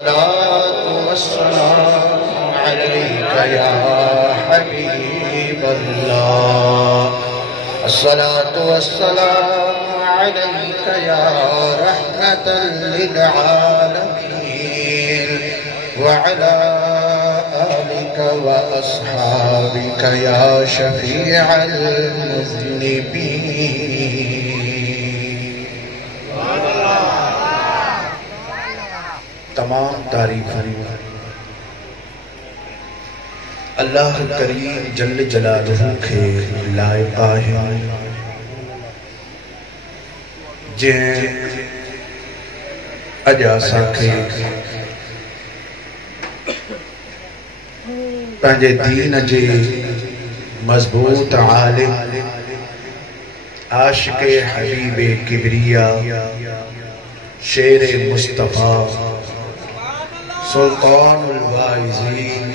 अस्सलातु वस्सलामु अलैका या रहमतल लिल आलमीन व अला आलिका व अस्हाबिका या शफीअल मुज़निबीन। तमाम तारीफ़ें अल्लाह करीम जल्ल जलालुहु के लायक है, जे अज असांखे पंहिंजे दीन जे मज़बूत आलिम आशिक़े हबीबे किबरिया शेर मुस्तफ़ा सुल्तानुल वाइज़ीन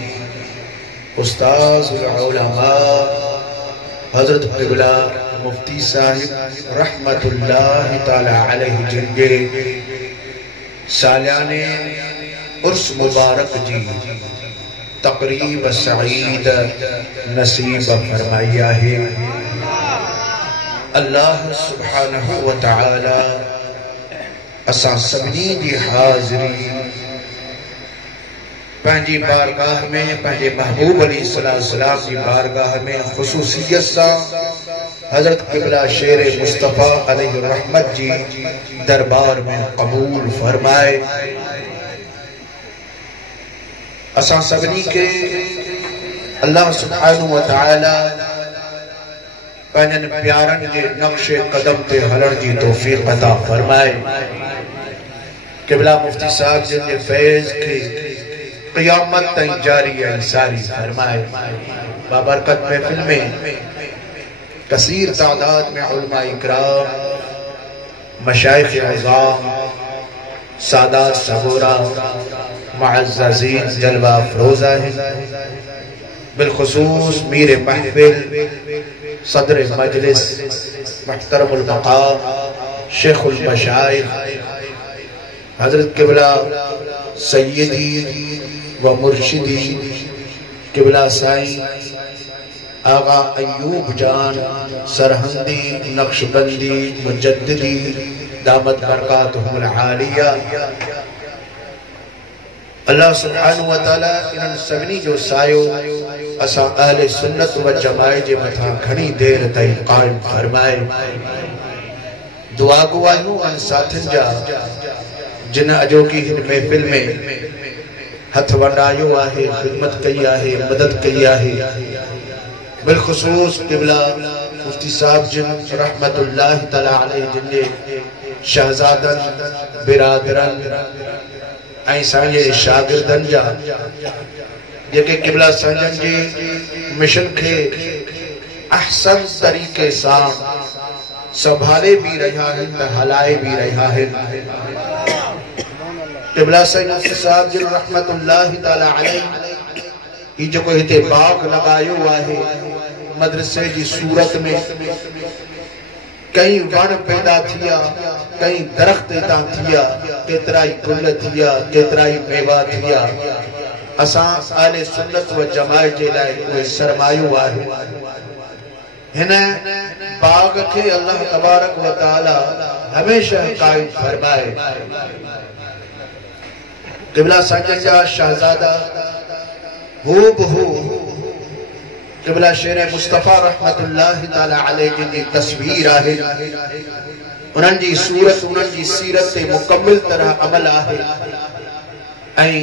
उस्ताज़ुल उलमा हज़रत क़िबला मुफ्ती साहिब रहमतुल्लाहि ताला अलैहि जिनके सालियाने उर्स मुबारक जी तक़रीब सईद नसीब फरमाया है। अल्लाह सुब्हानहु व तआला असां सभिनी जी हाज़िरी पंहिंजी बारगाह में पंहिंजे महबूब अलैहिस्सलाम जी बारगाह में ख़ुसूसियत सां हज़रत क़िबला शेर मुस्तफ़ा अलैहि रहमत जी दरबार में कबूल फरमाए। असां सभिनी के अल्लाह सुब्हानहु व तआला पंहिंजनि प्यारनि जे नक्शे कदम ते हलण जी तौफ़ीक़ अता फरमाए। क़िबला मुफ्ती साहब जिन जे फैज़ के क़यामत तक जारी सारी फरमाए। बाबरकत महफिल में कसीर तादाद में उलमा इकराम, मशाइख़ अज़ाम, सादात सगोरा, मुअज़्ज़ज़ीन जलवा अफ़रोज़ा है। बिलख़ुसूस मीर महफिल सदर मजलिस मुहतरमुल मक़ाम शेखुल मशाइख़ हज़रत क़िबला सय्यदी व मुर्शिदी क़िबला साईं आगा अय्यूब जान सरहंदी नक्शबंदी मुजद्दिदी दामत बरकातुहुल आलिया। अल्लाह सुब्हानहु व तआला इन्हनि सभिनी जो सायो असां अहले सुन्नत व जमाअत जे मथां घणी देर ताईं क़ाइम फरमाए। दुआ गुआयूं अन साथियुनि जा जिन अजोकी हिन महफिल में हथ वंडायो आहे, खिदमत कई आहे, मदद कई आहे। बिलख़ुसूस क़िबला मुफ्ती साहब जिन रहमतुल्लाहि तआला अलैहि जिन जे शहजादन बिरादरन ऐं असांजे शागिर्दनि जा जेके क़िबला साईं जे मिशन खे अहसन तरीक़े सां संभाले भी रहा है, हलाए भी रहा है। क़िबला साईं साहब जिन रहमतुल्लाहि तआला अलैहि जो हिते बाग लगायो आहे मदरसे जी सूरत में कई वण पैदा थिया, कई दरख्त हितां थिया, केतराई गुल थिया, केतराई मेवा थिया। असां अहले सुन्नत व जमाअत जे लाइ उहे सरमायो आहे। हिन बाग के अल्लाह तबारक व तआला हमेशा कायम फरमाए। क़िबला साईं जा शहजादा हूबहू क़िबला शेर मुस्तफ़ा रहमतुल्लाहि तआला अलैहि जी तस्वीर आहे। उन्हनि जी सूरत, उन्हनि जी सीरत ते मुकम्मल तरह अमल आहे। ऐं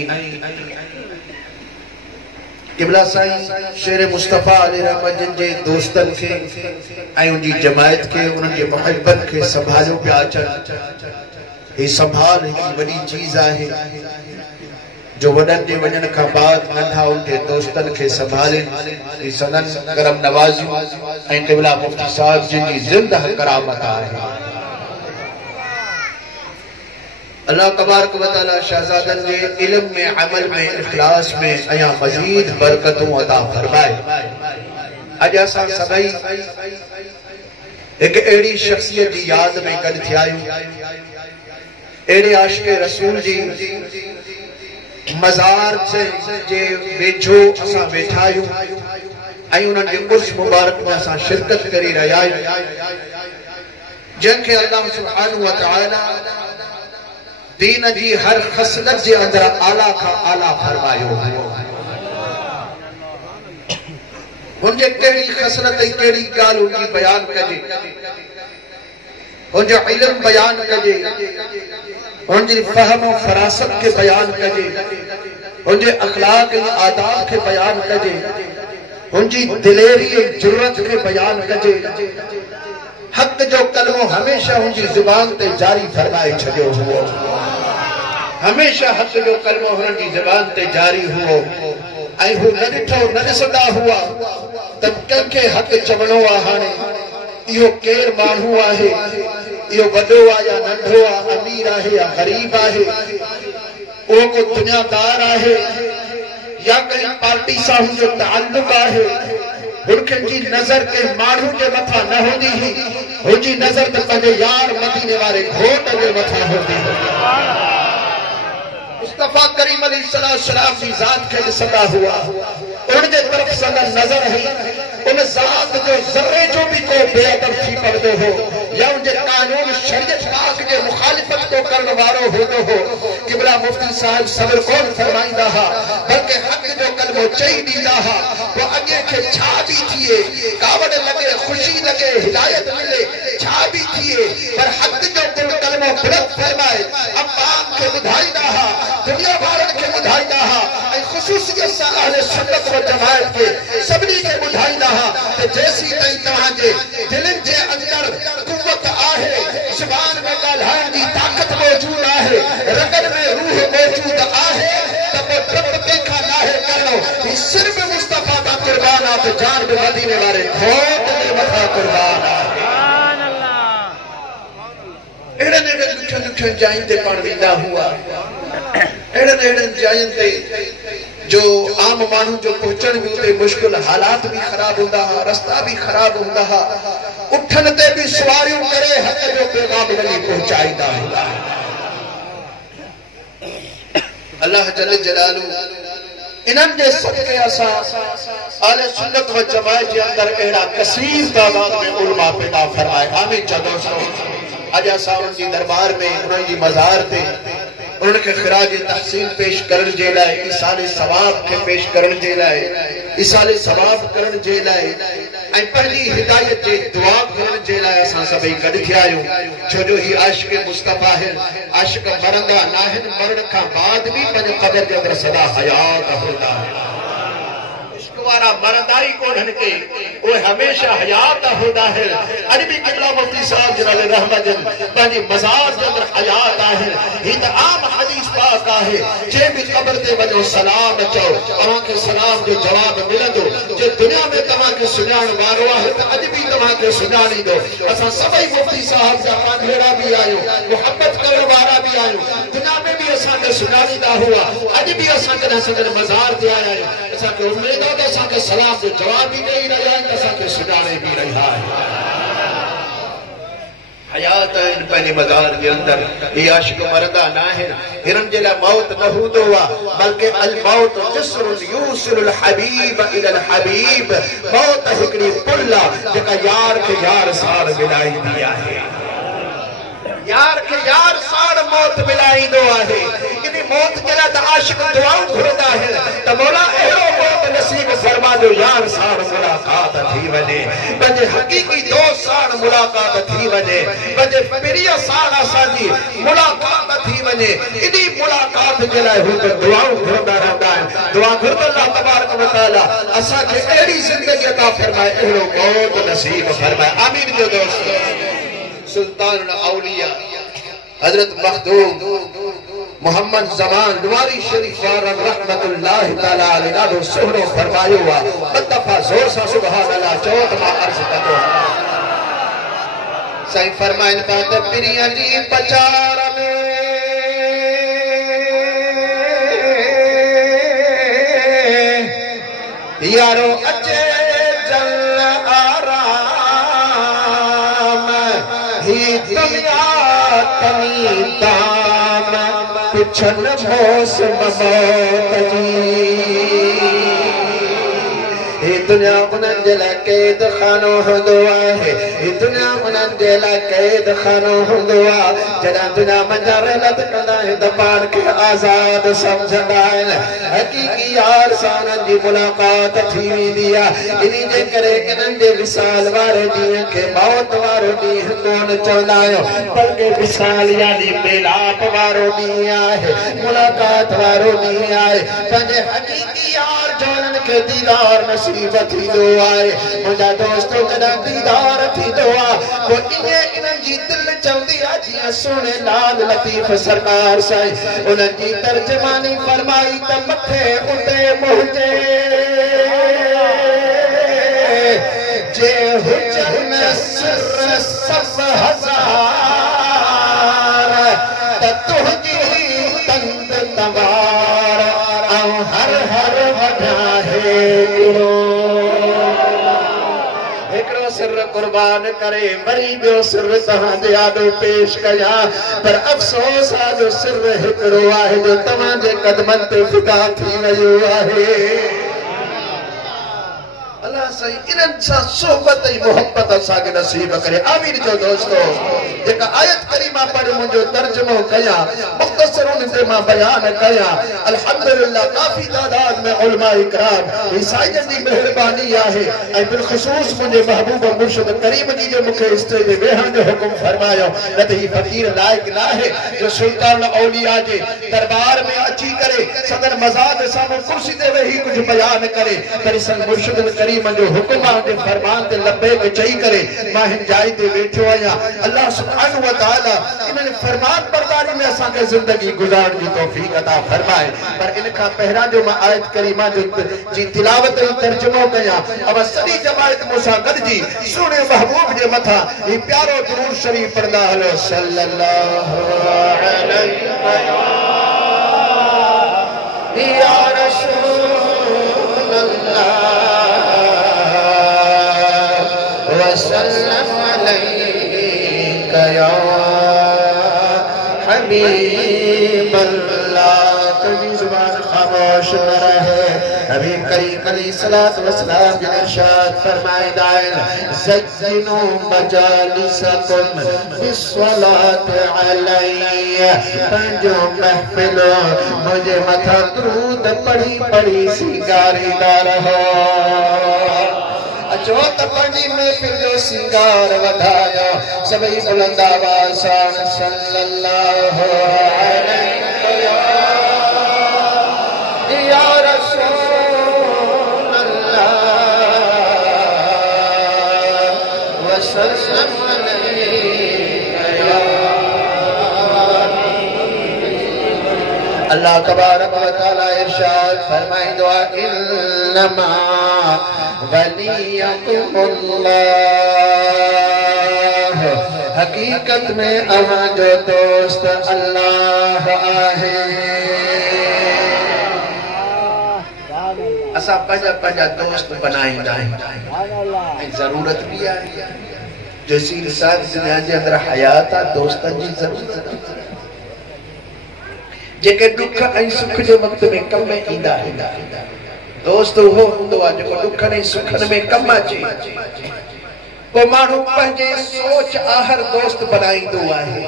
क़िबला साईं शेर मुस्तफ़ा अलैहि रहमत जिन जे दोस्तनि खे ऐं उनजी जमायत खे, उन्हनि जे मुहिबत खे संभालियो पिया अचनि। ही संभाल हिकु वॾी चीज़ आहे जो वडन जे वजन का बाद नंढा उनके दोस्तन के संभाले सदन करम नवाजी ऐं क़िबला मुफ्ती साहब जिन जी जिंदा करामत आहे। अल्लाह तबारक व तआला शहजादन जे इल्म में, अमल में, इखलास में अया मजीद बरकतों अता फरमाए। अज असां सभई एक एड़ी शख्सियत की याद में गड थिया आहियूं, एड़े आशिक़े रसूल जी मज़ार से जे वेझो असां वेठा आहियूं ऐं उन्हनि जे उर्स मुबारक में असां शिरकत करे रहिया आहियूं जंहिंखे अल्लाह सुब्हानहु व तआला दीन जी हर ख़सलत जे अंदर आला खां आला फरमायो हुयो हुनजे कहिड़ी ख़सलत ऐं कहिड़ी ॻाल्हि हुनजी बयान कजे हुनजो इल्म बयान कजे हुनजी फ़हम ऐं फ़रासत खे बयान कजे हुनजे अखलाक ऐं आदाब खे बयान कजे हुनजी दिलेरी ऐं जुर्रत खे बयान कजे हक़ जो कलमो हमेशा हुनजी ज़ुबान ते जारी फरमाए छॾियो हुओ हमेशा हक़ जो कलमो हुनजी ज़ुबान ते जारी हुओ ऐं हू न ॾिठो न ॾिसंदा हुआ त कंहिंखे हक़ चवणो आहे हाणे इहो केरु माण्हू आहे इहो वॾो आहे या नंढो आहे अमीर आहे या ग़रीब आहे उहो को दुनियादार आहे या कंहिं पार्टी सां हुनजो ताल्लुक आहे हुनखे जी नज़र के माण्हू जे मथां न हूंदी हुई हुनजी नज़र त पंहिंजे यार मदीने वारे घोट जे मथां हूंदी हुई मुस्तफ़ा करीम अलैहिस्सलाम जी ज़ात खे ॾिसंदा हुआ उनजे तरफ़ संदन नज़र हुई उन ज़ात जो ज़र्रे जो भी को बेअदब थी पवंदो हो या उनजे कानून शरीयत पाक जे मुखालिफत को करण वारो हूंदो हो क़िबला मुफ्ती साहिब सब्र कोन फरमाईंदा हा बल्कि हक़ जो कलमो चई ॾींदा हा वो अॻे खे छा बि थिए कावड़ लॻे ख़ुशी लॻे हिदायत मिले छा बि थिए पर हक़ जो कलमो बुलंद फरमाए अवाम खे ॿुधाईंदा हा दुनिया वारनि खे ॿुधाईंदा हा ऐं ख़ुशूसियत सां अहले सुन्नत व जमाअत खे सभिनी खे ॿुधाईंदा हा त जेसीं ताईं तव्हांजे दिलनि जे अंदर क़ुव्वत आहे ज़ुबान में ॻाल्हाइण जी ताक़त मौजूद आहे रगन में रूह मौजूद आहे त पोइ रब तंहिंखां लाहे करणो ही सिर्फ़ मुस्तफ़ा का क़ुर्बान आहे त जान बि मदीने वारे घोट जे मथां क़ुर्बान आहे अहिड़नि ॾुखियुनि जायुनि ते पाण वेंदा हुआ अहिड़नि जायुनि ते जो आम माण्हू जो पहुचण भी उते मुश्किल हालात भी खराब हूंदा हा रस्ता भी खराब हूंदा हा उठन ते भी सवारियूं करे हक़ जो पैगाम उन्हनि पहुचाईंदा हुआ अल्लाह जल जलालू इन्हनि जे सदके असां अहले सुन्नत व जमाअत जे अंदर अहिड़ा कसीर तादाद में उलमा पैदा फरमाए आमीन चओ दोस्तों अॼु असां उनजी दरबार में उनजी मज़ार ते उनके खिराज तहसीन पेश करण जे लाइ इसाले सवाब के पेश करण जे लाइ इसाले सवाब करण जे लाइ ऐं पंहिंजी हिदायत जे दुआ करण जे लाइ असां सभई गॾु थिया आहियूं छो जो ही आशिक़ मुस्तफ़ा आहिनि आशिक़ मरंदा न आहिनि मरण खां बाद बि पंहिंजे क़ब्र जे अंदरि सदा हयात हूंदा वारा मरदाई कोन्हनि के वो हमेशा हयात होता है अॼु भी क़िबला मुफ्ती साहब जलाल रहमत जन पंहिंजी मज़ार जे अंदरि हयात आहे ही त आम हदीस पाक आहे जे भी क़ब्र ते वञो सलाम चओ तव्हांखे सलाम जो जवाब मिलंदो जे दुनिया में तव्हांखे सुञाण वारो आहे त अॼु भी तव्हांखे सुञाणींदो असां सभई मुफ्ती साहब जा पांढेड़ा भी आहियूं मुहबत करण वारा भी आहियूं दुनिया में भी असांखे सुञाणींदा हुआ अॼु भी असां कॾहिं संदन मज़ार ते आया आहियूं असांखे उमेद आहे त असांखे सलाम जो जवाब भी ॾेई रहिया आहिनि असांखे सुञाणे भी रहिया आहिनि हयात आहिनि पंहिंजे मज़ार जे अंदरि ही आशिक़ मरंदा न आहिनि हिननि जे लाइ मौत न हूंदो आहे बल्कि अल मौत जस्रुन यूसिलुल हबीब इलल हबीब मौत हिकिड़ी पुल आहे जेका यार खे यार साण मिलाईंदी आहे यार के यार साण मौत मिलाईंदो आहे इन मौत जे लाइ त आशिक़ दुआऊं घुरंदा आहिनि त मौला अहिड़ो मौत नसीब फरमा जो यार साण मुलाक़ात थी वञे पंहिंजे हक़ीक़ी दोस्त साण मुलाक़ात थी वञे पंहिंजे प्रिय साण असांजी मुलाक़ात थी वञे इन मुलाक़ात जे लाइ हू त दुआऊं घुरंदा रहंदा आहिनि दुआ घुरंदा अल्लाह तबारक व तआला असांखे अहिड़ी ज़िंदगी अता फरमाए अहिड़ो मौत नसीब फरमाए आमीन जो दोस्त सुल्तान औलिया हजरत मखदूम मोहम्मद जमान दुआरी शरीफ वारन रहमतुल्लाह तआला अलैहि ॾाढो सुहिणो फरमायो आहे ॿ दफ़ा ज़ोर सां सुभान अल्लाह चओ त मां अर्ज़ कंदो साईं फरमाइनि था त पिरीअ जी पचार में यारो अचे जल आराम ही दुनिया तनी ताम पुछन मौसम मौत जी दुनिया उन्हनि जे लाइ क़ैद खानो हूंदो आहे दुनिया उन्हनि जे लाइ क़ैद खानो हूंदो आहे जॾहिं दुनिया मंझां रहलत कंदा आहिनि त पाण खे आज़ाद सम्झंदा आहिनि हक़ीक़ी यार सां उन्हनि जी मुलाक़ात थी वेंदी आहे इन जे करे इन्हनि जे विसाल वारे ॾींहं खे मौत वारो ॾींहुं कोन चवंदा आहियूं बल्कि विसाल यानी मेलाप वारो ॾींहुं आहे मुलाक़ात वारो ॾींहुं आहे पंहिंजे हक़ीक़ी यार जो उन्हनि खे दीदार नसीब थींदो आहे मुंहिंजा दोस्तो जॾहिं दीदार थींदो आहे पोइ इन्हनि जी दिलि चवंदी आहे जीअं सुहिणे लाल लतीफ़ सरकार साईं उन्हनि जी तर्जुमानी फरमाई त मथे उते मुंहिंजे जे हुजन सिर सब हज़ार त तुंहिंजी तंद तवार ऐं हर हर वढाहे हिकिड़ो सिर कुर्बान करे वरी ॿियो सिर तव्हांजे आॾो पेश कयां पर अफ़सोस आहे जो सिर हिकिड़ो आहे जो तव्हांजे क़दमनि ते फिदा थी वियो आहे अल्लाह साईं इन्हनि सां सोहबत ऐं मोहब्बत असांखे नसीब करे आमीन जो दोस्तो जेका आयत करीमा पढ़ मुंहिंजो तर्जुमो कयां मुख़्तसर उन ते मां बयान कयां अल्हम्दुलिल्लाह काफ़ी तादाद में उलमा इकराम ईसाईअ जी महिरबानी आहे ऐं बिलख़ुसूस मुंहिंजे महबूब मुर्शिद करीम जी जो मूंखे स्टेज ते वेहण जो हुकुम फरमायो न त ही फ़क़ीर लाइक़ न आहे जो सुल्तान औलिया जे दरबार में अची करे सदर मज़ार साम्हूं कुर्सी ते वेही कुझु बयान करे पर सन मुर्शिद करीम जो हुकुम आहे फरमान ते लब्बैक चई करे मां हिन जाइ ते वेठो आहियां अल्लाह सुब्हानहु व तआला इन्हनि फरमान बरदारी में असांखे ज़िंदगी गुज़ारण जी तौफ़ीक़ अता फरमाए पर इन खां पहिरां जो मां आयत करीमा जी तिलावत ऐं तर्जुमो कयां अब सॼी जमायत मूंसां गॾिजी सुहिणे महबूब जे मथां ही प्यारो दुरूद शरीफ़ पढ़ंदा हलो सल्लल्लाहु अलैहि या रसूल अल्लाह वसल्लम अलैका या हबीब अल्लाह तुझी जुबान खामोश न रहे हबीब करीम अलैहिस्सलातु वस्सलाम ने इरशाद फरमाया ज़ज्जिनु मजालिसकुम बिस्सलात अलैया पंजो महफिलो मुझे मथा दुरूद पढ़ी पढ़ी सिंगारीदा रहो अचो त पंहिंजी महफिल जो सिंगार वधायो सभई बुलंद आवाज़ सां सल्लल्लाहु अलैहि या रसूल अल्लाह वसल्लम अलैका अल्लाह तबारक व तआला इरशाद फरमाइंदो आहे इन्नमा वलियकुमुल्लाह हकीकत में अहां जो दोस्त अल्लाह आहे असां पंहिंजा दोस्त बनाईंदा आहियूं ज़रूरत भी आहे जेसी इंसान दुनिया जे अंदर हयात आहे दोस्तनि जी ज़रूरत जेके दुख ऐं सुख जे वक़्त में कम में ईंदा आहिनि दोस्त उहो हूंदो आहे जेको दुखनि ऐं सुखनि में कम अचे पोइ माण्हू पंहिंजे सोच आहर दोस्त बनाईंदो आहे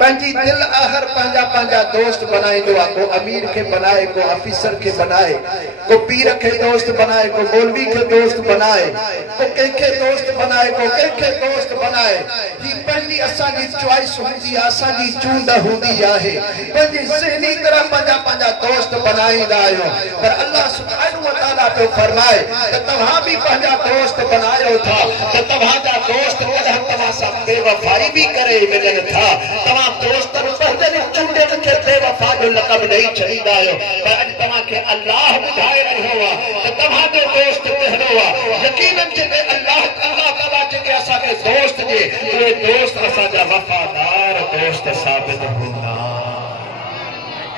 पंहिंजी दिल आहर पंहिंजा दोस्त बनाईंदो आहे को अमीर खे बनाए को ऑफिसर खे बनाए को पीर खे दोस्त बनाए को मौलवी खे दोस्त बनाए को कंहिंखे दोस्त बनाए को कंहिंखे दोस्त बनाए ही पंहिंजी असांजी चॉइस हूंदी आहे असांजी चूंड हूंदी आहे पंहिंजी ज़हनी तरह पंहिंजा दोस्त बनाईंदा आहियूं पर अल्लाह सुब्हानहु व तआला तो फरमाए त तव्हां भी पंहिंजा दोस्त बनायो था त तव्हांजा दोस्त कॾहिं तव्हां सां बेवफ़ाई भी करे वञनि था तव्हां दोस्त पंहिंजे चूंडनि खे बेवफ़ा जो लक़ब ॾेई छॾींदा आहियो पर अॼु तव्हांखे अल्लाह ॿुधाए रहियो आहे त तव्हांजो दोस्त कहिड़ो आहे यकीनन जेके अल्लाह ताला जेके असांखे दोस्त ॾिए उहे दोस्त असांजा वफ़ादार दोस्त साबित हूंदा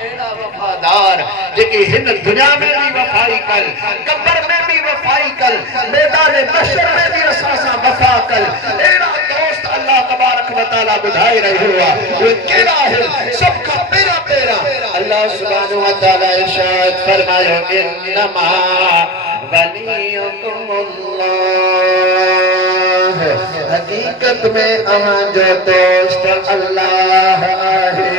अहिड़ा वफ़ादार जेके हिन दुनिया में भी वफ़ाई कल क़ब्र में भी वफ़ाई कल मैदान महशर में भी असां सां वफ़ा कल अहिड़ा दोस्त दोस्त अल्लाह तबारक व तआला बुधाई रही हुआ वो केड़ा है सबका पेरा पेरा अल्लाह सुब्हानहु व तआला इरशाद फरमायो इन्नमा वलियुकुमुल्लाह हकीकत में अमा जो दोस्त अल्लाह है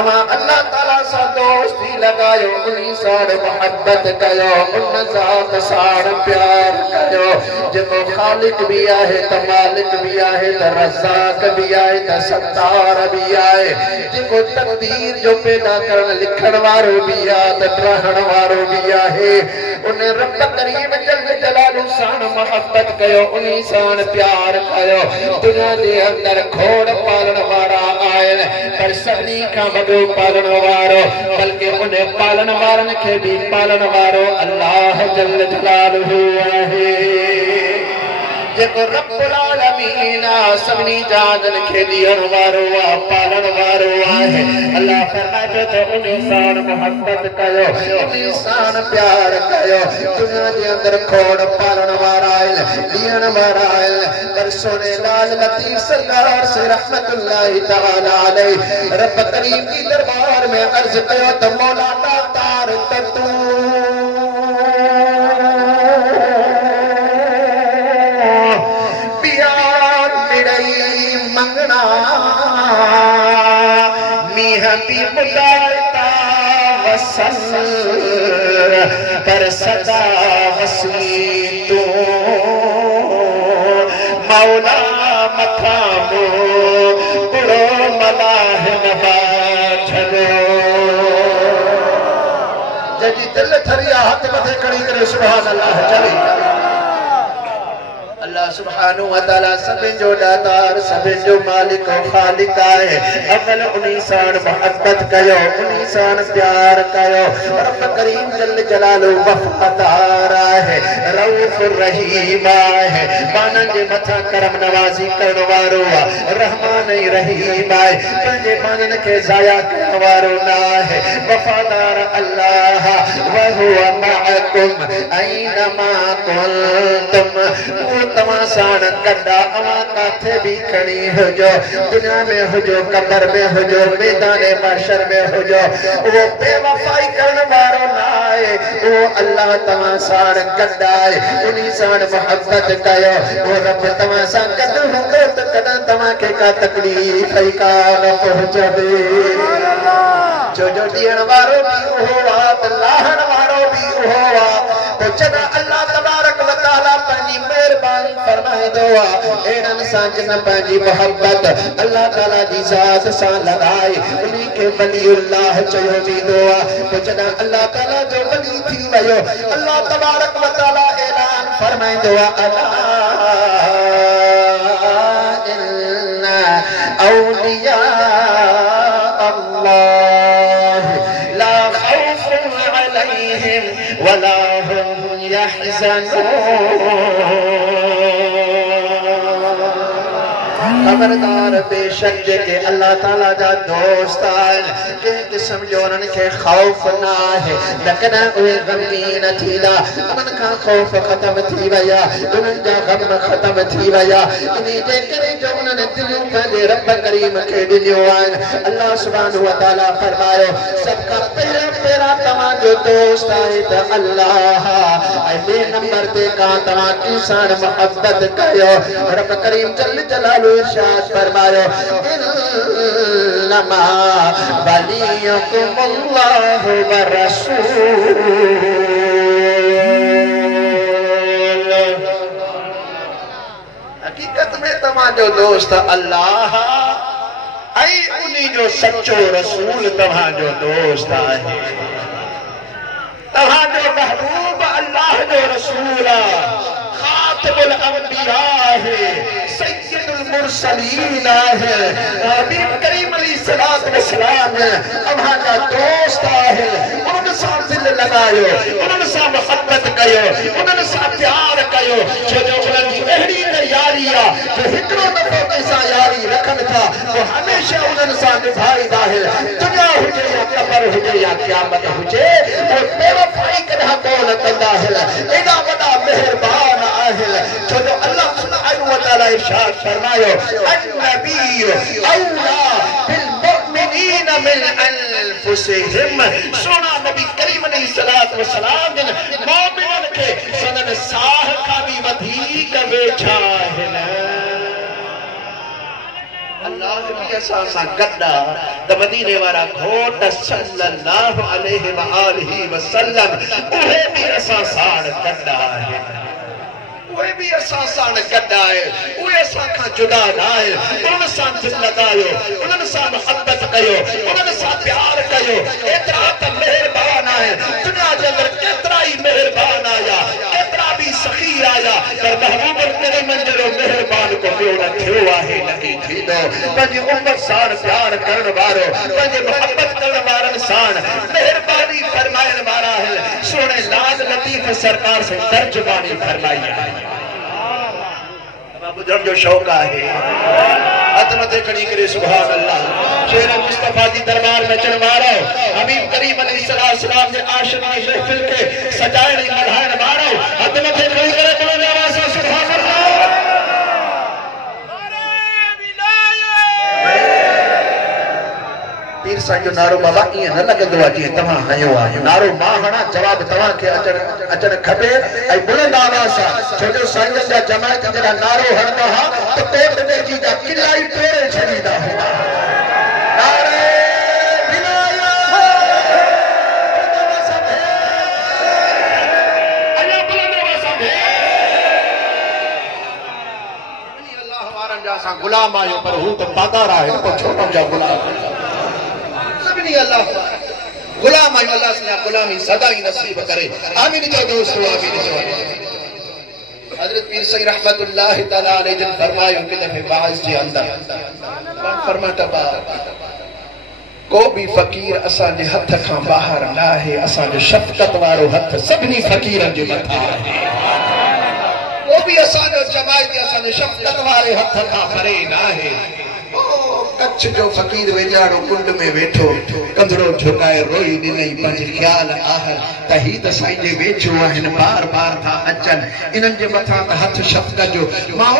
अमा अल्लाह ताला सा दोस्ती लगायो उन्हीं साड़ मोहब्बत कयो उन जात साड़ प्यार कयो जो खालिक भी आहे तो मालिक भी आहे तो रज़ाक भी आहे तो सत्तार भी आहे जो तकदीर जो पैदा करन लिखण वारो भी आहे तो रहण वारो भी आहे उन रब करीम जल जलालु साण मोहब्बत कयो उन्हीं साण प्यार कयो दुनिया दे अंदर खोड़ पालन वारा आए पर सभी का वॾो पालन वारो बल्कि उन्हें पालन वारन के भी पालन वारो अल्लाह जल जलालहू आहे जेको रब्बुल आलमीन सभी जादन के दियण वारो आ पालन वारो आहे अल्लाह फरमाए तो उन्हीं साण मोहब्बत कयो उन्हीं साण प्यार कयो दुनिया के अंदर खोड़ पालन वारा है दियण वारा है पर सोने लाल लतीफ सरकार से रहमतुल्लाह तआला अलैहि रब करीम की दरबार में अर्ज कयो तो मौला तार तू पर सदा वसी तू मौला मखामो बुड़ो मलाह नबाझलो जजी दिल थरिया हाथ मथे खड़ी करे सुभान अल्लाह चली अल्लाह सुब्हानहु व तआला सभी जो दातार सभी जो मालिक और खालिक है अमल उन्हीं साण मोहब्बत कयो उन्हीं साण प्यार कयो रब करीम जल जलालु वफादार है रऊफुर रहीम है बानन जे मथा करम नवाजी करण वारो रहमान रहीम है पंजे बानन के जाया करण वारो ना है वफादार अल्लाह व हुवा मअकुम ऐनमा कुंतुम तमासान गड्डा अमा काथे भी खड़ी हो जो दुनिया में हो जो कब्र में हो जो मैदान महशर में हो जो वो बेवफाई करने वालों ना है वो अल्लाह तमासान गड्डा है उन्हीं साण मोहब्बत कयो वो रब तमासान कदू होंगे तो कदा तमाके का तकलीफ है का न पहुंचे जो दियण वारो भी हुआ तो लाहण वारो भी हुआ तो जब अल्लाह तबारक व तआला पानी मेहरबानी फरमाए दुआ एड़न सांच न पाजी मोहब्बत अल्लाह ताला दी जात सा लगाई उन्हीं के वलीउल्लाह चयो भी दुआ तो जब अल्लाह ताला जो वली थी वयो अल्लाह तबारक व तआला ऐलान फरमाए दुआ अला इन्ना औलिया अल्लाह ला खौफुन अलैहिम वला खबरदार बेशक के अल्लाह ताला जा दोस्त के किस्म जो उनन के खौफ ना है लेकिन उहे गमगीन थीला उनन का खौफ खत्म थी वया उनन जा गम खत्म थी वया इनी जे करे जो उनन दिल पे रब करीम के दियो है अल्लाह सुब्हानहु व तआला फरमायो सबका पहला पेरा तमा जो दोस्त है तो अल्लाह ऐ नंबर ते का तमा की साण मोहब्बत कयो रब करीम जल जलालु इरशाद फरमायो इन्नमा वलियुकुमुल्लाह व रसूल हकीकत में तमा जो दोस्त अल्लाह आई उन्हीं जो सच्चो रसूल तमा जो दोस्त है तमा जो महबूब अल्लाह जो रसूल खातिमुल अंबिया है सय्यदुल मुरसलीन है नबी करीम अलैहिस्सलातु वस्सलाम अल्लाह का दोस्त है उन सा दिल लगायो उन सा मोहब्बत कयो उन सा प्यार कयो जो उन एड़ी यारी जो हिकड़ो दफो कैसा यारी रखन था वो हमेशा उन सा निभाई है दुनिया हुजे या कब्र हुजे या क़यामत हुजे वो बेवफाई कदा कोन कंदा है एडा बड़ा मेहरबान आहे जो अल्लाह इरशाद फरमायो अन्नबी औला बिल मुमिनीन मिन अनफुसिहिम। सोना नबी करीम अलैहिस्सलातु वस्सलाम जिन मोमिनन के सदन साह का भी वधीक वेठा है न। अल्लाह भी असा गड्डा त मदीने वाला घोट सल्लल्लाहु अलैहि व आलिहि वसल्लम उहे भी असा साण गड्डा है, उहे भी असा साण गड्डा है, उहे असा का जुदा ना है। उन सा दिल लगायो, उन सा मोहब्बत कयो, उन सा प्यार कयो। एतरा त मेहरबान है, दुनिया के अंदर केतरा ही मेहरबान आया, केतरा भी सखीर आया, पर महबूब तेरे मंजरो मेहरबान को बेड़ा थियो आहे नहीं थीदो। पंहिंजी उम्मत साण प्यार करण वारो, पंहिंजी मोहब्बत करण वारन साण मेहरबानी फरमाइण वारा है। सोने नाज़ लतीफ सरकार से तर्जुमानी फरमाई है। बुझण जो शौक है, हथ मथे खड़ी करे सुभान अल्लाह। शेर मुस्तफा जी दरबार में अचण वारो हबीब करीम अलैहिस्सलाम जे आशिक की महफिल के सजाइण मढ़ाइण वारो हथ मथे खड़ी करे बुलंद आवाज़ से सुभान अल्लाह। पीर साईं जो नारो बाबा इं न लगंदो आहे जीअं तव्हां हयो आहे। नारो मां हणा जवाब तव्हां खे अचण खपे ऐं बुलंद आवाज़ सां, छो जो साईं जा जमायत जॾहिं नारो हणंदा हुआ त कोट में जी जा किला ई तोड़े छॾींदा हुआ। नारे अल्लाह वारनि जा असां गुलाम आहियूं, पर हू त पादार आहे, पोइ छो पंहिंजा गुलाम अल्लाह गुलाम आयो। अल्लाह से गुलामी सदा ही नसीब करे। आमीन जो दोस्तों, आमीन जो। हजरत पीर सईद रहमतुल्लाह तआला अलैहि जिन फरमायो कि दफे बाज जे अंदर फरमाता बा को भी फकीर असा जे हथ का बाहर ना है, असा जो शफकत वारो हथ सभनी फकीरन जे मथा है। को भी असा जो जमायत असा जो शफकत वारे हथ का परे ना है। कच्छ जो फकीर वेजाड़ो कुंड में वेठो कंधड़ो झुकाए रोई ॾिनई पंहिंजे ख्याल आहर त ही त साईं जे वेझो आहिनि, बार बार था अचनि, इन्हनि जे मथां त हथ शफ़क़त जो। मां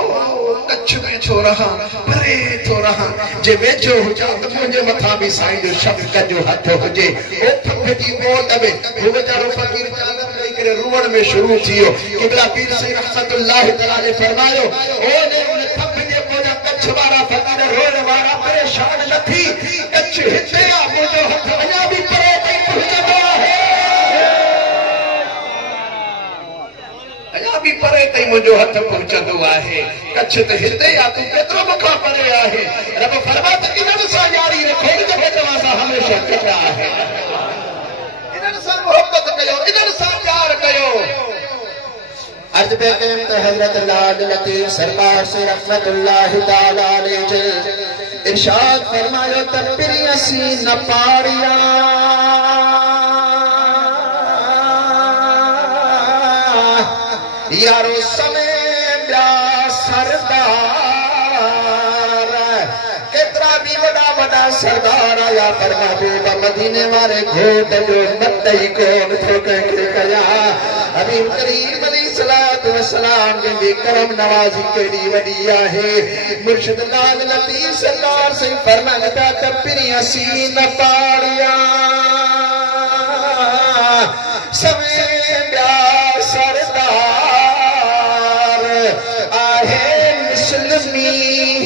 कच्छ में छो रहां, परे थो रहां, जे वेझो हुजां त मुंहिंजे मथां बि साईं जो शफ़क़त जो हथ हुजे। ओ फफजी मोट में हू वेचारो फकीर चादर ॾेई करे रुअण में शुरू थी वियो। क़िबला पीर सईद रहमतुल्लाह तआला ने फरमायो ओ ने उन फफजे पोजा कच्छ वारा फकीर रोण वारा परेशान न थी, कच्छ हिते आ मुंहिंजो हथ अञा बि परे ताईं पहुचंदो आहे, अञा बि परे ताईं मुंहिंजो हथ पहुचंदो आहे। कच्छ त हिते आ, तूं केतिरो मूंखां परे आहे। रब फरमा त इन्हनि सां यारी रखो जेके तव्हां सां हमेशह गॾु आहे। इन्हनि सां मोहब्बत कयो, इन्हनि सां प्यार कयो। अर्ज पे कम तो हजरत लाड लतीफ सरकार से रहमतुल्लाह तआला अलैहि इरशाद फरमायो तपरी असी न पारिया यारो समय ब्या सरदार केतरा भी वड़ा वड़ा सरदार आया पर महबूबा मदीने वाले घोट जो मत ही कौन थो के कया। हबीब करीम अलैहिस्सलातु वस्सलाम जी करम नवाजी केड़ी वडी आहे। मुर्शिद लाल लतीफ सरकार से फरमाया तपरी असी न पारिया समय ब्या सरदार आहे मुस्लिमी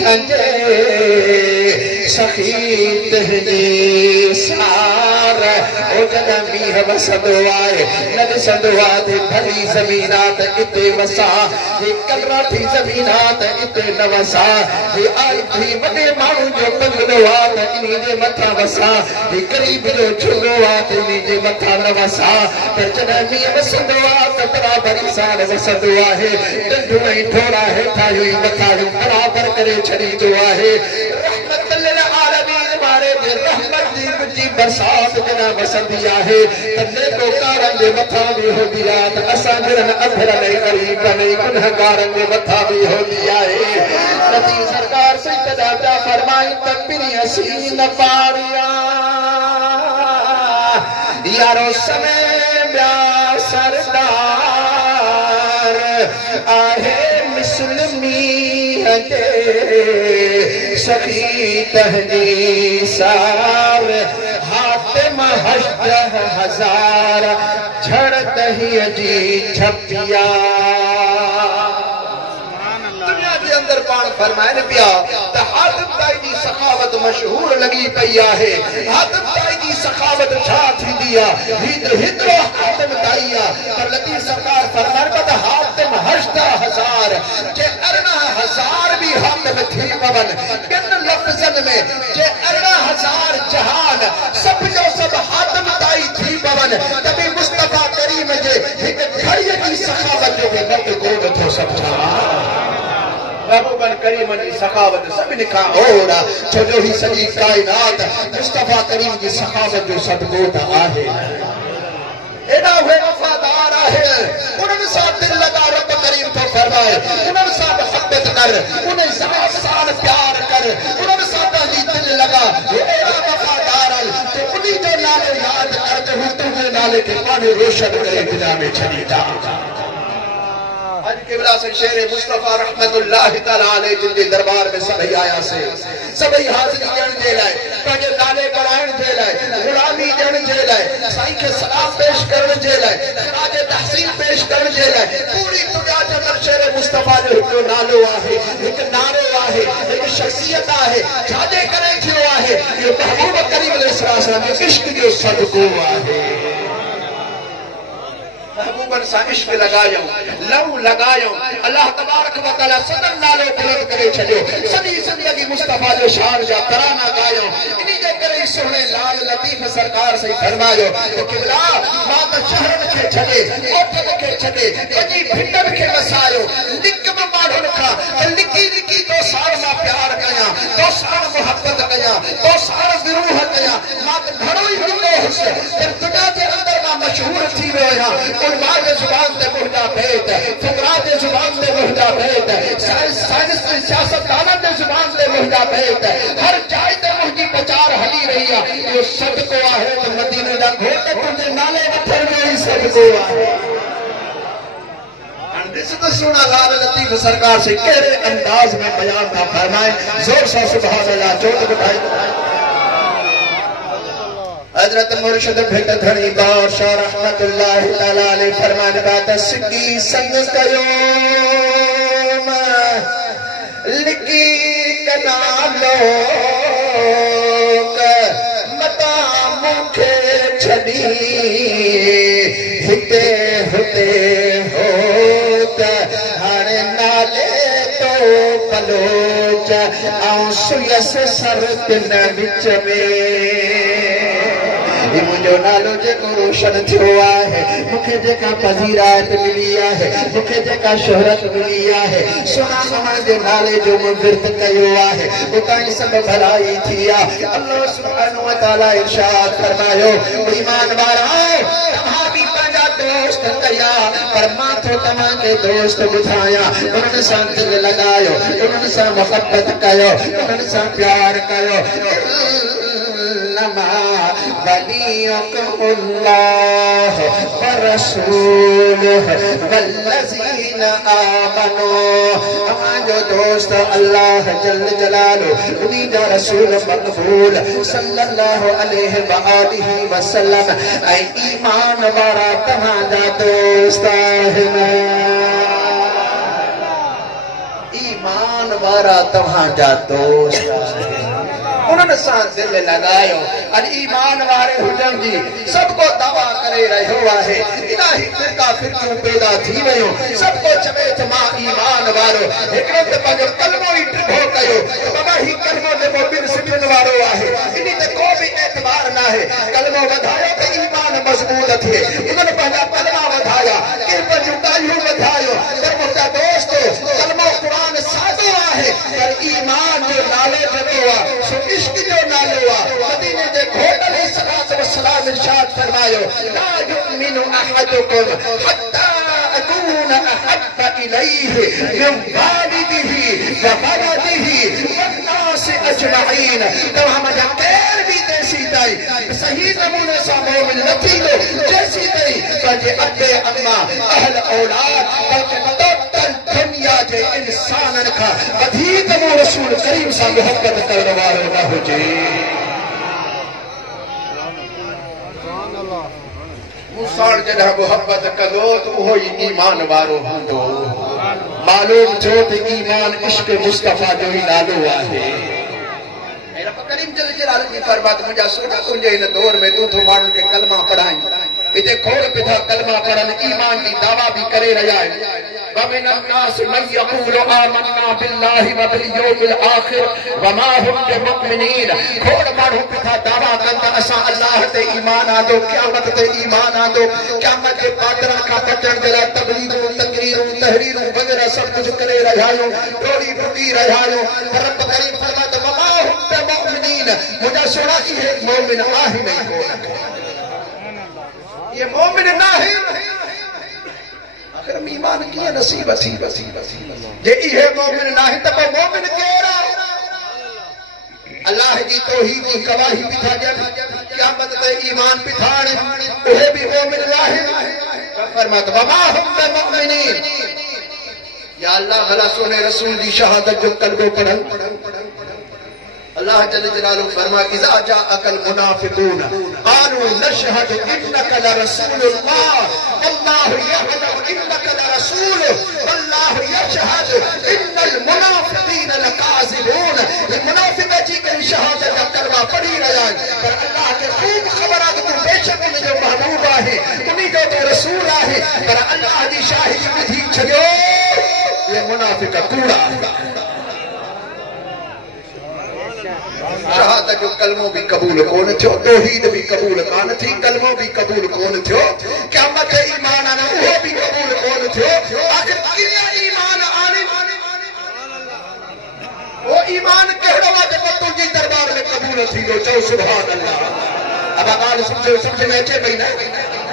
हंजे सखीत हंजे सार ओ जदा मीह वसदो आए न ॾिसंदो आहे भली ज़मीनात इते वसा हे कलराठी ज़मीनात इते न वसा हे आई थी वॾे माण्हू जो कंगड़ो आहे त इन्ही जे मथां वसा हे ग़रीब जो छुगो आहे त इन्ही जे मथां न वसा पर जॾहिं मीह वसंदो आहे त बराबरी सां वसंदो आहे। ॾंढूं ऐं ठोड़ा हेठायूं मथायूं बराबर करे छॾींदो आहे। रहमत लिल आलमीन वारे जे रहमत जी मिठी बरसात जॾहिं वसंदी आहे त नेकोकारनि जे मथां बि हूंदी आहे त असां जहिड़नि अधरनि ऐं ग़रीबनि ऐं गुनहगारनि जे मथां बि हूंदी आहे। नबी सरकार सैयदा जा फरमाई त पिरी असी न पारिया यारो समय ब्या सरदार आहे मुस्लिमी हजे सखी तहनी साव हातिम हश्र हजार झड़ दही जी छपिया अंदर पान फरमाए पिया त हातिम ताई जी सखावत मशहूर लगी पई आहे हातिम ताई जी सखावत छा थींदी आ हिदरो हातिम ताई आ पर लतीफ सरकार फरमाए त हातिम 80,000 जे 18,000 भी हातिम थी पवन किन लफ्ज़न में जे 18,000 जहान सब जो सब हातिम ताई थी पवन तभी मुस्तफा करीम जे एक घड़ी की सखावत जो वक्त को नथो समझा महबूबन करीम जी सखावत सभिनी खां और छो जो ही सॼी कायनात मुस्तफा करीम जी सखावत जो सदको त आहे एॾा उहे वफ़ादार आहे उन्हनि सां दिल लगा रब करीम थो फरमाए उन्हनि सां मोहब्बत कर उन्हनि सां प्यार कर उन्हनि सां पंहिंजी दिल लगा एॾा वफ़ादार तो उन्हीं जो नालो याद कर त हू तुंहिंजे नाले खे पाण रोशन करे दुनिया में छॾींदा आज किबला से शेर मुस्तफा रहमतुल्लाह तआला अलैहि जिंदे दरबार में सभई आया से सभई हाज़िरी ॾियण जे लाइ पंहिंजे नाले कराइण जे लाइ गुलामी ॾियण जे लाइ साईं खे सलाम पेश करण जे लाइ ख़ुदा जे तहसीन पेश करण जे लाइ पूरी दुनिया जे अंदर शेर मुस्तफा जो हिकिड़ो नालो आहे हिकु नारो आहे हिकु शख्सियत आहे छाजे करे थियो आहे इहो महबूब करीम अलैहिस्सलाम जो इश्क जो सदको आहे महबूबन सा इश्क लगायो लव लगायो अल्लाह तबारक व तआला सदन नालो बुलंद करे छडियो सॼी जिंदगी मुस्तफा जो शान जा तराना गायो इन्हीं जे करे सोहणे लाल लतीफ सरकार से फरमायो तो किबला मां त शहरन के छडे ओठन के छडे पंहिंजी भिंडन के वसायो लिकम माण्हुनि खां लिकी लिकी तो सार मां प्यार कया तो सार मोहब्बत कया तो सार विरूह कया मां त घणो ई हूंदो हुस पर दुनिया जे अंदर मां मशहूर थी वियो आहियां उलमा के जुबान ते मुहदा बैत फुकरा के जुबान ते मुहदा बैत साइंस सियासतदानन के जुबान ते मुहदा बैत हर जाय ते मुहदी प्रचार हली रही है यो सदको आहे तो मदीने दा घोट तुझे नाले वठण जो ही सदको आहे तो सुना लाल लतीफ सरकार से केड़े अंदाज में बयान था फरमाए जोर से सुभान अल्लाह चोट उठाई हजरत मुर्शिद भेट धनी बादशाह रहमतुल्लाह तआला अलैहि फरमाने बात सिकी संग कयो लिकी कना लोक मता मुखे छडी हिते हुते होत हर नाले तो पलोच आऊं सुयस सरत न विच में मुझो नालो जेको रोशन थियो आहे मुखे जेका पजीरात मिली आहे मुखे जेका शोहरत मिली आहे सोना समझ जे नाले जो विर्त कयो आहे उताई सब भलाई थी आहे अल्लाह सुब्हानहु व तआला इरशाद फरमायो ईमान वारो तव्हां भी पंहिंजा दोस्त कया पर मां तो तव्हां के दोस्त बुधाया उन्हनि सां दिल लगायो उन्हनि सां मोहब्बत कयो उन्हनि सां प्यार कयो वलियुल्लाह व रसूलुहु वल्लज़ीना आमनू हमारो दोस्त अल्लाह जल जलालु उन्हीं जा रसूल मक़बूल सल्लल्लाहु अलैहि व आलिहि वसल्लम ऐ ईमान वारा तव्हां जा दोस्त आहिनि ईमान वारा तव्हां जा दोस्त आहिनि उन्हनि सां दिल लगायो और ईमान वारे हुजन जी सबको दावा करे रहियो आहे इलाही फिरका फिरकियूं पैदा थी वियूं सबको चवे त मां ईमान वारो हिकिड़ो त पंहिंजो कलमो ई टिभो कयो बाबा ही कलमो जेको ॿिनि सिटियुनि वारो आहे इन ते को बि एतबार न आहे कलमो वधायो त ईमान मज़बूत थिए उन्हनि पंहिंजा कलमा वधाया के पंहिंजूं ॻाल्हियूं वधायो पर मुंहिंजा दोस्त कलमो क़ुरान सादो आहे पर ईमान जो नालो जेको आहे सो इश्क जो नालो आहे मदीने जे घोट अलैहिस्सलातु वस्सलाम इरशाद फरमायो ला युमिनु अहदुकुम हत्ता अकून अहब्ब इलैहि मिन वालिदिही व वलदिही वन्नास अजमईन तव्हां मुंहिंजा केर बि देसी जाए सही नमूने सा मोमिन न थी लो जैसी तई पंहिंजे अबे अम्मा अहल औलाद बल्कि टोटल दुनिया जे इंसानन खां वधीक मो रसूल करीम सां मोहब्बत करण वारो न हुजे। मूसाण जॾहिं मोहब्बत कंदो त उहो ई ईमान वारो हूंदो। मालूम थियो त ईमान इश्क मुस्तफा जो ई नालो आहे। करीम जल जलाल जी फरमात मुंहिंजा सोना तुंहिंजे हिन दौर में तूं तो माण्हुनि खे कलमा पढ़ाई हिते खोड़ पिथा कलमा पढ़नि ईमान जी दावा भी करे रहिया आहिनि। ومن الناس من يقول آمنا بالله وباليوم الآخر وما هم بمؤمنين खोड़ माण्हू पिथा दावा कनि था असां अल्लाह ते ईमान आंदो क़यामत ते ईमान आंदो क़यामत जे बादरनि खां बचण जे लाइ तबलीगूं तकरीरूं तहरीरूं वग़ैरह सभु कुझु करे रहिया आहियूं डोड़ी डुकी रहिया आहियूं पर रब करीम फरमाए वमा हम बिमुमिनीन मुंहिंजा सोना इहे मोमिन आहिनि ई कोन ये मोमिन न आहिनि। आखिर ईमान कीअं नसीब थी जे इहे मोमिन न आहिनि त पोइ मोमिन केरु आहे? अल्लाह जी तौहीद जी गवाही भी था ॾियनि क़यामत ते ईमान भी था आणनि उहे भी मोमिन न आहिनि। फरमात वमा हम बिमुमिनीन या अल्लाह भला सोने रसूल जी शहादत जो कलमो पढ़नि। अल्लाह जल जलालहू फरमा इज़ा जाअकल मुनाफिकून क़ालू नशहदु इन्नका लरसूलुल्लाह अल्लाहु यअलमु इन्नका लरसूल वल्लाहु यशहदु इन्नल मुनाफिकीन लकाज़िबून। ये मुनाफिक जी कई शहादत का कलमा पढ़ी रहिया आहिनि पर अल्लाह खे खूब ख़बर आहे त तूं बेशक मुंहिंजो महबूब आहे उन्हींजो तो रसूल आहे पर अल्लाह जी शाहिदी ॿुधी छॾियो ये मुनाफिक कूड़ा। शहादत जो कलमो भी कबूल कोन थियो तौहीद भी कबूल कान थी कलमो भी कबूल कोन थियो क़यामत ते ईमान आना उहो भी कबूल कोन थियो। आखिर कीअं ईमान आने वो ईमान कहिड़ो आहे जेको तुंहिंजी दरबार में कबूल थींदो चओ सुभान अल्लाह। अब ॻाल्हि सम्झ में अचे पई न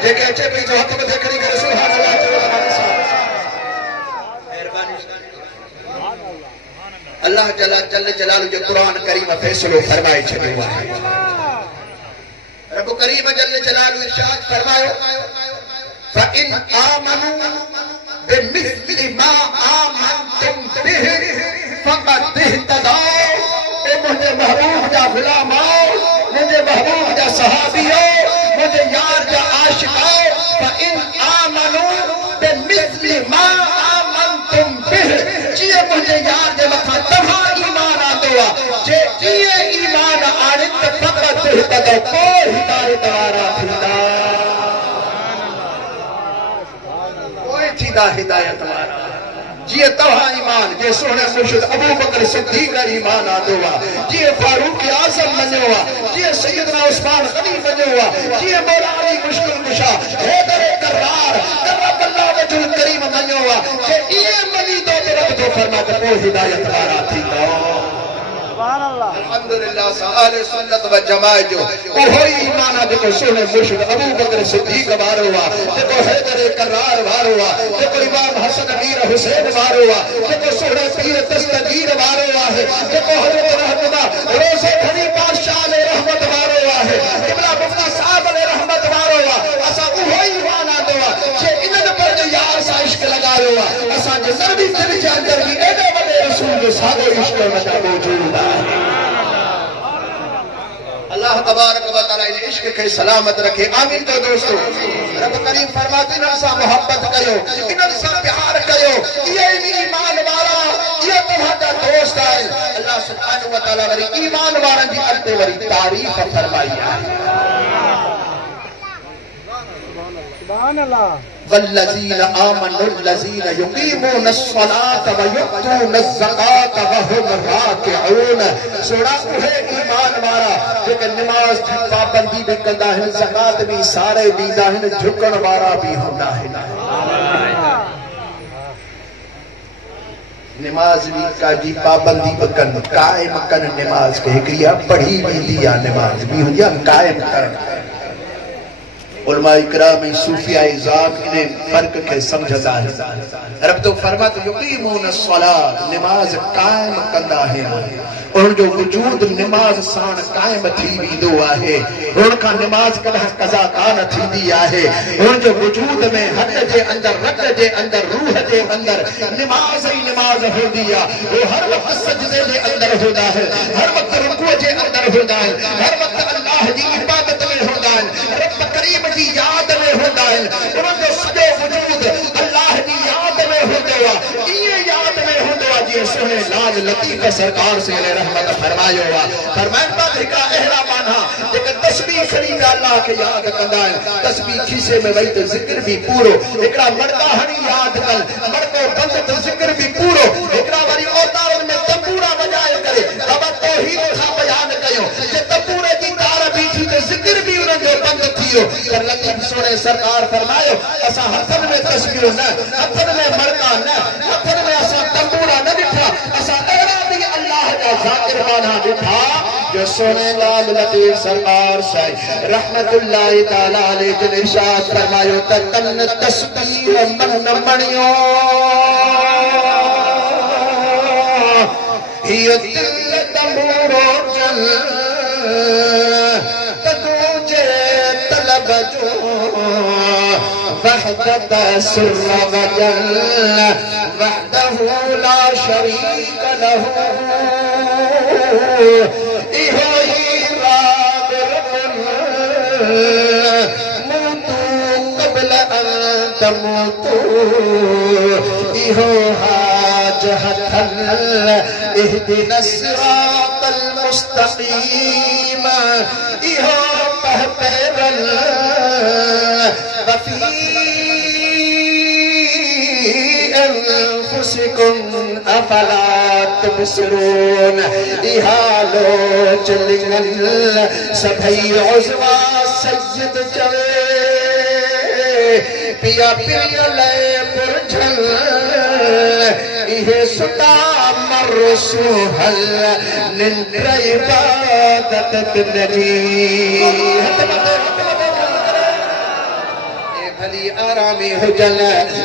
जेके अचे पई जो हथ मथे खणी करे सुभान अल्लाह। अल्लाह जल जलाल जो कुरान करीम फैसलो फरमाए छॾियो आहे। रब करीम जल जलाल इरशाद फरमायो फइन आमनू बिमिस्लि मा आमनतुम बिहि फक़द इहतदौ। ए मुंहिंजे महबूब जा गुलामो मुंहिंजे महबूब जा सहाबियो मुंहिंजे यार जा आशिको फइन आमनू बिमिस्लि मा आमनतुम बिहि जीअं मुंहिंजे यार जे मथां तव्हां ईमान आंदो आहे जे जीअं ईमान आणे त फ़क़त इहतदौ पोइ हिदायत वारा थींदा पोइ थींदा हिदायत वारा। जीअं तव्हां ईमान जे सोने मुर्शिद अबू बकर सिद्दीक़ ईमान आंदो आहे जीअं फारूक आज़म मञियो आहे जीअं सैयदना उस्मान गनी मञियो आहे जीअं मौला अली मुश्किल कुशा हैदर करार करमल्लाह वजहुल करीम मञियो आहे जे इहे मञींदो त रब जो फरमाए त पोइ हिदायत वारा थींदो। अल्हम्दुलिल्लाह साले सुन्नत व जमाअत जो ओहो ईमान आहे जेको सोने मुर्शिद अबू बकर सिद्दीक़ वारो आहे जेको हैदर करार वारो आहे जेको इमाम हसन मीर हुसैन वारो आहे जेको सोने पीर दस्तगीर वारो आहे जेको हज़रत रहनुमा रोज़े खणी बादशाह ने रहमत वारो आहे क़िबला मुफ्ती साहब ने रहमत वारो आहे। असां उहो ईमान आंदो आहे जे इन्हनि पर जो यार सां इश्क लॻायो आहे असां जे ज़रबी दिल जे अंदर बि एॾे वॾे रसूल जो साॻियो इश्क मौजूद आहे। अल्लाह तबारक व तआला इन इश्क के सलामत रखे आमीन। तो दोस्तों रब करीम फरमाते हैं सा मोहब्बत कयो इन्हनि सां प्यार कयो ये ईमान वाला ये तुम्हारा दोस्त है। अल्लाह सुब्हानहु व तआला वरी ईमान वारनि जी अॻिते वरी तारीफ़ फरमाई आहे। सुभान अल्लाह वल्लज़ीन आमनु लज़ीन युक़ीमून अस्सलात व युअतून अज़्ज़कात व हुम राकिऊन। सोड़ा उहे ईमान वारा जेके नमाज जी पाबंदी भी कंदा आहिनि ज़कात भी सारे ॾींदा आहिनि झुकण वारा भी हूंदा आहिनि। नमाज भी का जी पाबंदी भी कनि काइम कनि नमाज खे हिकिड़ी आहे पढ़ी वेंदी आहे नमाज भी हुजे काइम करणु। उलमा इकराम सूफिया इज़ाम इन फर्क के समझदा है। रब तो फरमात युक़ीमून अस्सलात नमाज कायम कंदा है उन जो वजूद नमाज साण कायम थी वेंदो आहे उन का नमाज कदा कज़ा कान थींदी आहे उन जो वजूद में हद जे अंदर रग जे अंदर रूह जे अंदर नमाज ही नमाज होंदी आहे वो हर वक्त सजदे जे अंदर होंदा है हर वक्त रुकू जे अंदर होंदा है हर वक्त अल्लाह जी इबादत में होंदा है रब करीम जी याद में होंदा है उन जो सॼो वजूद अल्लाह जी याद में होंदो आहे ये याद में होंदो आहे जी सोने लाल लतीफ सरकार से रहमत फरमायो आहे फरमाइनि था हिकड़ा अहिड़ा माना जेके तस्बीह खणी अल्लाह के याद कंदा आहिनि तस्बीह खीसे में वही तो जिक्र भी पूरो हिकड़ा मड़का हणी याद कल मड़को बंद तो जिक्र भी पूरो हिकड़ा वरी औतारनि में तंबूरा वजाए करे रब तौहीद खां बयान कयो जे तंबूरे जी तार बीठी तो जिक्र भी उन जो बंद थियो पर लतीफ सोने सरकार फरमायो असा हथन में तस्बीह न हथन में मड़का न हथन में असा तंबूरा न दिठा असा एड़ा भी अल्लाह का जाकिर माना दिठा जो सोने लाल लतीफ सरकार साईं रहमतुल्लाह ताला अलैहि जिन इरशाद फरमायो त तन तस्बीह मन मणियो ये दिल तंबूरो जल तुझे तलब जो वहदत सुर वजल वहदहु ला शरीक लहू इहो ही राग मूतू कबल अन तमूतू इहो हाज हथल इहदिना सिरातल मुस्तकीम इहो पहपरल वफी أنفسكم أفلا تبصرون إهالو جلل سبحي عزوى سيد جوي بيا بيا لے برجل إيه ستا مرسوحل نندر عبادت النبي भली आरामी हुजन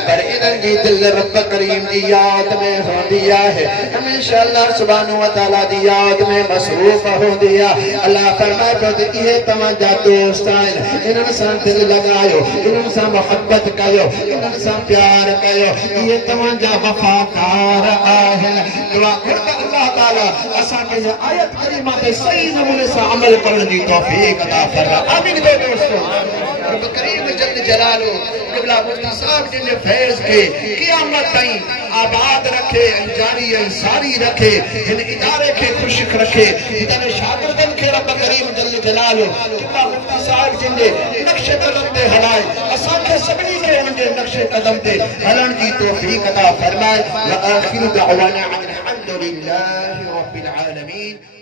पर इन्हनि जी दिल रब करीम जी याद में होंदी आहे हमेशा अल्लाह सुब्हानहु व तआला जी याद में मसरूफ होंदी आहे अल्लाह फरमाए पियो त इहे तव्हां जा दोस्त आहिनि इन्हनि सां दिल लॻायो इन्हनि सां मोहब्बत कयो इन्हनि सां प्यार कयो इहे तव्हां जा वफ़ाकार आहिनि दुआ घुर त अल्लाह ताला असांखे आयत करीमा ते सही नमूने सां अमल करण जी तौफ़ीक़ अता फरमाए आमीन दोस्तों रब करीम जल जलालो क़िबला मुफ्ती साहब जिन फैज़ के क़यामत ताईं आबाद रखे जारी सारी रखे इन इदारे के खुश रखे इतने शागिर्दन के रब करीम जल जलालो क़िबला मुफ्ती साहब जिन नक्शे कदम ते हलाए असां के सभी के उनके नक्शे कदम ते हलन की तौफीक अता फरमाए व आखिर दअवाना अनिल हम्दुलिल्लाहि रब्बिल आलमीन।